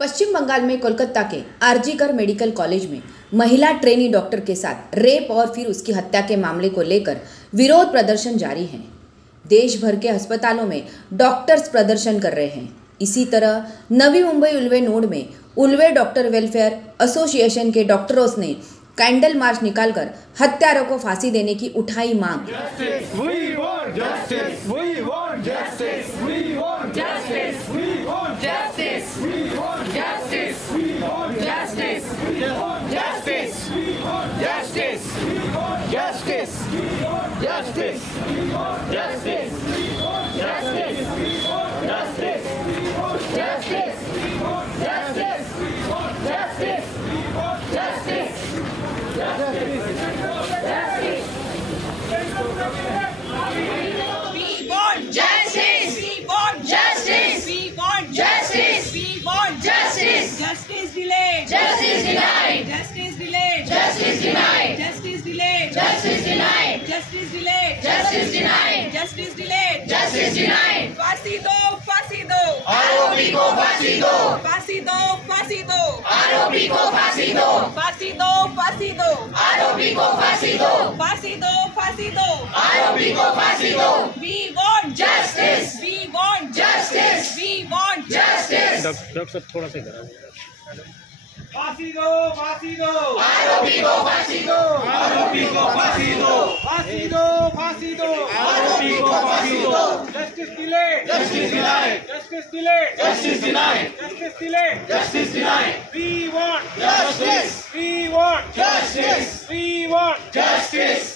पश्चिम बंगाल में कोलकाता के RG Kar medical college में महिला ट्रेनी डॉक्टर के साथ रेप और फिर उसकी हत्या के मामले को लेकर विरोध प्रदर्शन जारी है। देश भर के अस्पतालों में डॉक्टर्स प्रदर्शन कर रहे हैं। इसी तरह नवी मुंबई उल्वे नोड में उल्वे डॉक्टर वेलफेयर एसोसिएशन के डॉक्टरों ने कैंडल मार्च निकालकर हत्यारों को फांसी देने की उठाई मांग। Justice delayed. Justice denied. Justice delayed. Justice denied. Justice delayed. Justice denied. Justice delayed. Justice denied. Justice delayed. Justice denied. फांसी दो, फांसी दो। आरोपी को फांसी दो। फांसी दो, फांसी दो। आरोपी को फांसी दो। फांसी दो, फांसी दो। आरोपी को फांसी दो। फांसी दो, फांसी दो। आरोपी को फांसी दो। We want justice. We want justice. We want justice. Doctor साहब थोड़ा सा इधर फांसी दो, फांसी दो। आरोपी को फांसी दो। आरोपी को फांसी दो। फांसी दो, फांसी दो। आरोपी को फांसी दो। Justice delayed. Justice denied. Justice delayed. Justice denied. Justice delayed. Justice denied. We want Justice. We want Justice. We want Justice.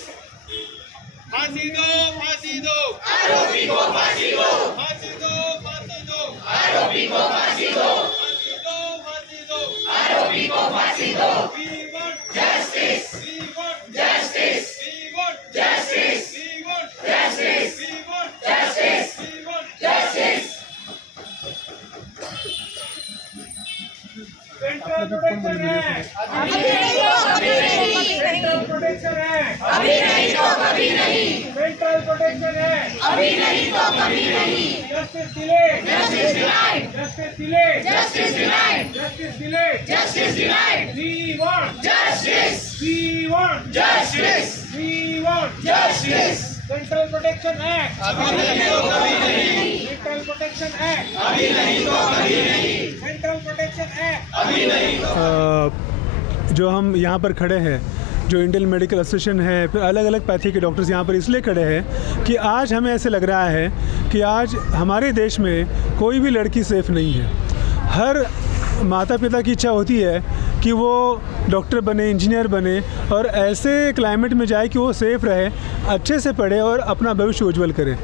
फांसी दो, फांसी दो। आरोपी को फांसी दो। फांसी दो, फांसी दो। आरोपी को फांसी दो। फांसी दो, फांसी दो। आरोपी को फांसी दो। We want Justice. We want Justice. We want Justice. We want Justice. We want Justice. We want Justice. Central protection है। अभी नहीं तो कभी नहीं। सेंट्रल प्रोटेक्शन है। अभी नहीं तो कभी नहीं। सेंट्रल प्रोटेक्शन है। अभी नहीं तो कभी नहीं। Justice delayed. Justice denied. Justice delayed. Justice denied. Justice delayed. Justice denied. We want Justice. We want Justice. We want Justice. Central protection act. अभी नहीं तो कभी नहीं। Central protection act. अभी नहीं तो कभी नहीं। Central protection act. अभी नहीं तो जो हम यहाँ पर खड़े हैं, जो इंडियन मेडिकल एसोसिएशन है, फिर अलग अलग पैथी के डॉक्टर्स यहाँ पर इसलिए खड़े हैं कि आज हमें ऐसे लग रहा है कि आज हमारे देश में कोई भी लड़की सेफ़ नहीं है। हर माता पिता की इच्छा होती है कि वो डॉक्टर बने, इंजीनियर बने और ऐसे क्लाइमेट में जाए कि वो सेफ़ रहे, अच्छे से पढ़े और अपना भविष्य उज्जवल करे।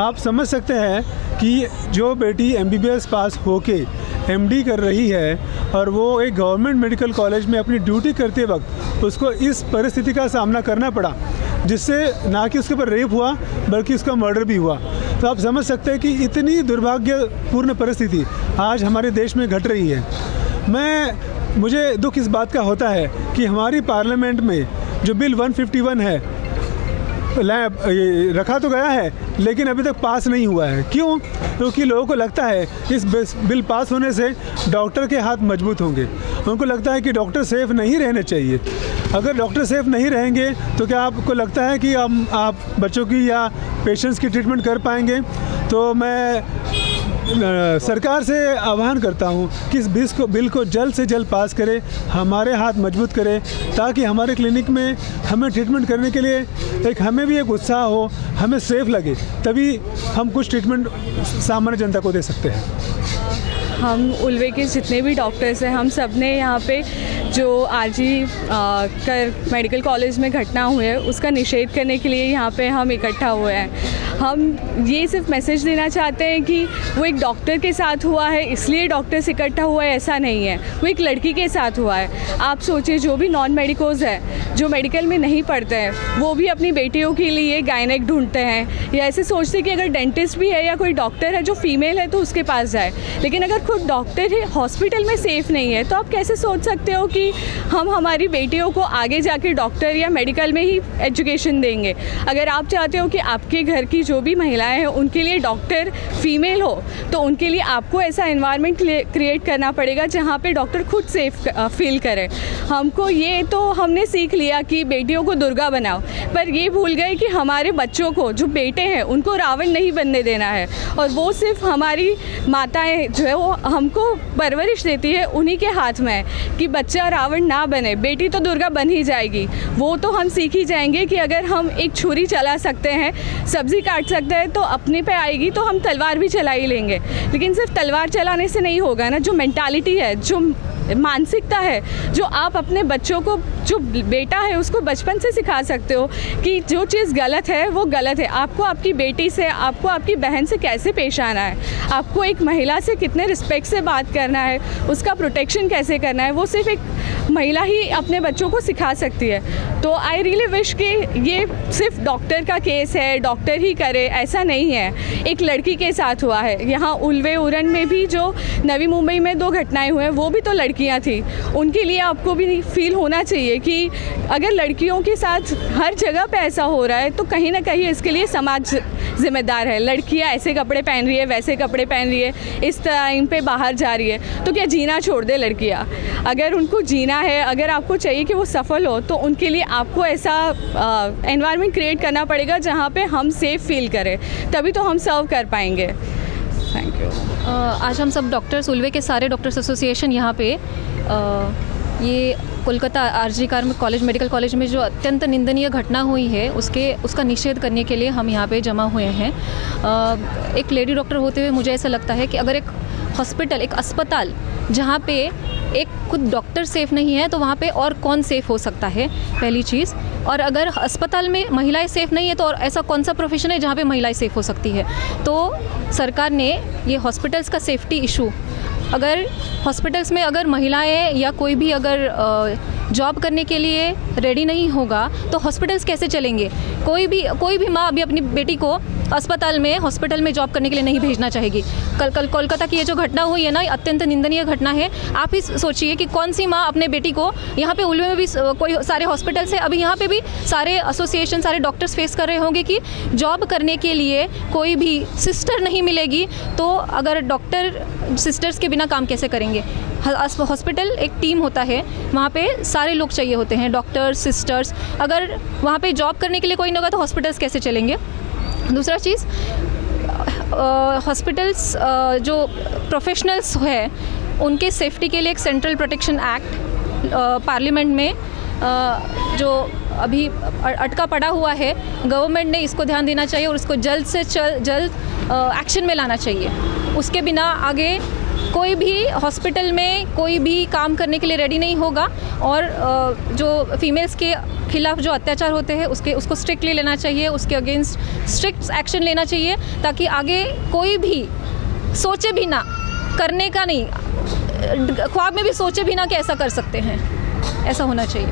आप समझ सकते हैं कि जो बेटी MBBS पास होके MD कर रही है और वो एक गवर्नमेंट मेडिकल कॉलेज में अपनी ड्यूटी करते वक्त उसको इस परिस्थिति का सामना करना पड़ा, जिससे ना कि उसके ऊपर रेप हुआ बल्कि उसका मर्डर भी हुआ। तो आप समझ सकते हैं कि इतनी दुर्भाग्यपूर्ण परिस्थिति आज हमारे देश में घट रही है। मुझे दुख इस बात का होता है कि हमारी पार्लियामेंट में जो बिल 151 है रखा तो गया है लेकिन अभी तक पास नहीं हुआ है। क्यों? क्योंकि लोगों को लगता है इस बिल पास होने से डॉक्टर के हाथ मजबूत होंगे। उनको लगता है कि डॉक्टर सेफ़ नहीं रहने चाहिए। अगर डॉक्टर सेफ़ नहीं रहेंगे तो क्या आपको लगता है कि आप बच्चों की या पेशेंट्स की ट्रीटमेंट कर पाएंगे? तो मैं सरकार से आह्वान करता हूं कि इस बिल को जल्द से जल्द पास करें, हमारे हाथ मजबूत करें, ताकि हमारे क्लिनिक में हमें ट्रीटमेंट करने के लिए हमें भी एक उत्साह हो, हमें सेफ़ लगे, तभी हम कुछ ट्रीटमेंट सामान्य जनता को दे सकते हैं। हम उल्वे के जितने भी डॉक्टर्स हैं, हम सब ने यहाँ पे जो कर मेडिकल कॉलेज में घटना हुई है उसका निषेध करने के लिए यहाँ पे हम इकट्ठा हुए हैं। हम ये सिर्फ मैसेज देना चाहते हैं कि वो एक डॉक्टर के साथ हुआ है इसलिए डॉक्टर्स इकट्ठा हुआ है, ऐसा नहीं है। वो एक लड़की के साथ हुआ है। आप सोचिए, जो भी नॉन मेडिकोज है, जो मेडिकल में नहीं पढ़ते हैं, वो भी अपनी बेटियों के लिए गायनेक ढूंढते हैं या ऐसे सोचते हैं कि अगर डेंटिस्ट भी है या कोई डॉक्टर है जो फीमेल है तो उसके पास जाए। लेकिन अगर खुद डॉक्टर है हॉस्पिटल में सेफ़ नहीं है तो आप कैसे सोच सकते हो कि हम हमारी बेटियों को आगे जाके डॉक्टर या मेडिकल में ही एजुकेशन देंगे। अगर आप चाहते हो कि आपके घर की जो भी महिलाएं हैं उनके लिए डॉक्टर फीमेल हो तो उनके लिए आपको ऐसा एनवायरनमेंट क्रिएट करना पड़ेगा जहाँ पे डॉक्टर खुद सेफ फील करे। हमको ये तो हमने सीख लिया कि बेटियों को दुर्गा बनाओ, पर ये भूल गए कि हमारे बच्चों को जो बेटे हैं उनको रावण नहीं बनने देना है। और वो सिर्फ हमारी माताएं जो है वो हमको परवरिश देती है, उन्हीं के हाथ में है कि बच्चा रावण ना बने, बेटी तो दुर्गा बन ही जाएगी। वो तो हम सीख ही जाएंगे कि अगर हम एक छुरी चला सकते हैं, सब्जी काट सकते हैं, तो अपने पे आएगी तो हम तलवार भी चला ही लेंगे। लेकिन सिर्फ तलवार चलाने से नहीं होगा ना, जो मेंटालिटी है, जो मानसिकता है, जो आप अपने बच्चों को, जो बेटा है उसको बचपन से सिखा सकते हो कि जो चीज़ गलत है वो गलत है। आपको आपकी बेटी से, आपको आपकी बहन से कैसे पेश आना है, आपको एक महिला से कितने रिस्पेक्ट से बात करना है, उसका प्रोटेक्शन कैसे करना है, वो सिर्फ एक महिला ही अपने बच्चों को सिखा सकती है। तो आई रियली विश कि ये सिर्फ डॉक्टर का केस है, डॉक्टर ही करे, ऐसा नहीं है। एक लड़की के साथ हुआ है यहाँ उल्वे उरण में भी, जो नवी मुंबई में 2 घटनाएं हुए हैं, वो भी तो लड़कियां थी। उनके लिए आपको भी फील होना चाहिए कि अगर लड़कियों के साथ हर जगह पे ऐसा हो रहा है तो कहीं ना कहीं इसके लिए समाज जिम्मेदार है। लड़कियां ऐसे कपड़े पहन रही है, वैसे कपड़े पहन रही है, इस टाइम पे बाहर जा रही है, तो क्या जीना छोड़ दे लड़कियां? अगर उनको जीना है, अगर आपको चाहिए कि वो सफल हो, तो उनके लिए आपको ऐसा एनवायरनमेंट क्रिएट करना पड़ेगा जहाँ पे हम सेफ फील करें, तभी तो हम सर्व कर पाएंगे। Thank you. आज हम सब डॉक्टर्स, उल्वे के सारे डॉक्टर्स एसोसिएशन यहाँ पे ये Kolkata RG Kar college, medical college में जो अत्यंत निंदनीय घटना हुई है उसका निषेध करने के लिए हम यहाँ पे जमा हुए हैं। एक लेडी डॉक्टर होते हुए मुझे ऐसा लगता है कि अगर एक हॉस्पिटल, एक अस्पताल जहाँ पे एक खुद डॉक्टर सेफ़ नहीं है तो वहाँ पे और कौन सेफ़ हो सकता है, पहली चीज़। और अगर अस्पताल में महिलाएं सेफ़ नहीं है तो और ऐसा कौन सा प्रोफेशन है जहाँ पे महिलाएं सेफ़ हो सकती है। तो सरकार ने ये हॉस्पिटल्स का सेफ्टी इशू, अगर हॉस्पिटल्स में अगर महिलाएं या कोई भी अगर जॉब करने के लिए रेडी नहीं होगा तो हॉस्पिटल्स कैसे चलेंगे? कोई भी माँ अभी अपनी बेटी को अस्पताल में, हॉस्पिटल में जॉब करने के लिए नहीं भेजना चाहेगी। कल कोलकाता की ये जो घटना हुई है ना, अत्यंत निंदनीय घटना है। आप ही सोचिए कि कौन सी माँ अपने बेटी को, यहाँ पे उल्वे में भी कोई सारे हॉस्पिटल्स है, अभी यहाँ पे भी सारे एसोसिएशन, सारे डॉक्टर्स फेस कर रहे होंगे कि जॉब करने के लिए कोई भी सिस्टर नहीं मिलेगी, तो अगर डॉक्टर सिस्टर्स के बिना काम कैसे करेंगे? हॉस्पिटल एक टीम होता है, वहाँ पे सारे लोग चाहिए होते हैं, डॉक्टर्स, सिस्टर्स। अगर वहाँ पे जॉब करने के लिए कोई नहीं होगा तो हॉस्पिटल्स कैसे चलेंगे? दूसरा चीज़, हॉस्पिटल्स जो प्रोफेशनल्स है उनके सेफ्टी के लिए एक सेंट्रल प्रोटेक्शन एक्ट पार्लियामेंट में जो अभी अटका पड़ा हुआ है, गवर्नमेंट ने इसको ध्यान देना चाहिए और उसको जल्द से जल्द एक्शन में लाना चाहिए। उसके बिना आगे कोई भी हॉस्पिटल में कोई भी काम करने के लिए रेडी नहीं होगा। और जो फीमेल्स के खिलाफ जो अत्याचार होते हैं उसको स्ट्रिक्टली लेना चाहिए, उसके अगेंस्ट स्ट्रिक्ट एक्शन लेना चाहिए, ताकि आगे कोई भी सोचे भी ना, करने का नहीं, ख्वाब में भी सोचे भी ना कि ऐसा कर सकते हैं। ऐसा होना चाहिए।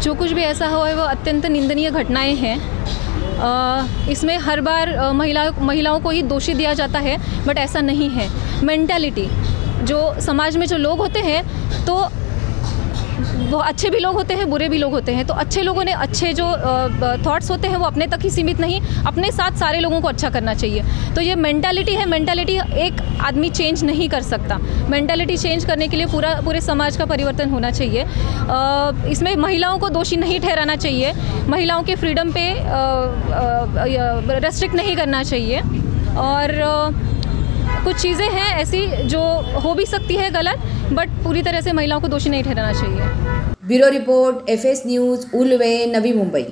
जो कुछ भी ऐसा हुआ है वो अत्यंत निंदनीय घटनाएं हैं। इसमें हर बार महिलाओं को ही दोषी दिया जाता है, बट ऐसा नहीं है। मेंटालिटी, जो समाज में जो लोग होते हैं तो वो अच्छे भी लोग होते हैं, बुरे भी लोग होते हैं। तो अच्छे लोगों ने अच्छे जो थॉट्स होते हैं वो अपने तक ही सीमित नहीं, अपने साथ सारे लोगों को अच्छा करना चाहिए। तो ये मेंटालिटी है, मेंटालिटी एक आदमी चेंज नहीं कर सकता। मेंटालिटी चेंज करने के लिए पूरे समाज का परिवर्तन होना चाहिए। इसमें महिलाओं को दोषी नहीं ठहराना चाहिए, महिलाओं के फ्रीडम पे रेस्ट्रिक्ट नहीं करना चाहिए। और कुछ चीज़ें हैं ऐसी जो हो भी सकती है गलत, बट पूरी तरह से महिलाओं को दोषी नहीं ठहराना चाहिए। ब्यूरो रिपोर्ट, FS न्यूज़, उल्वे, नवी मुंबई।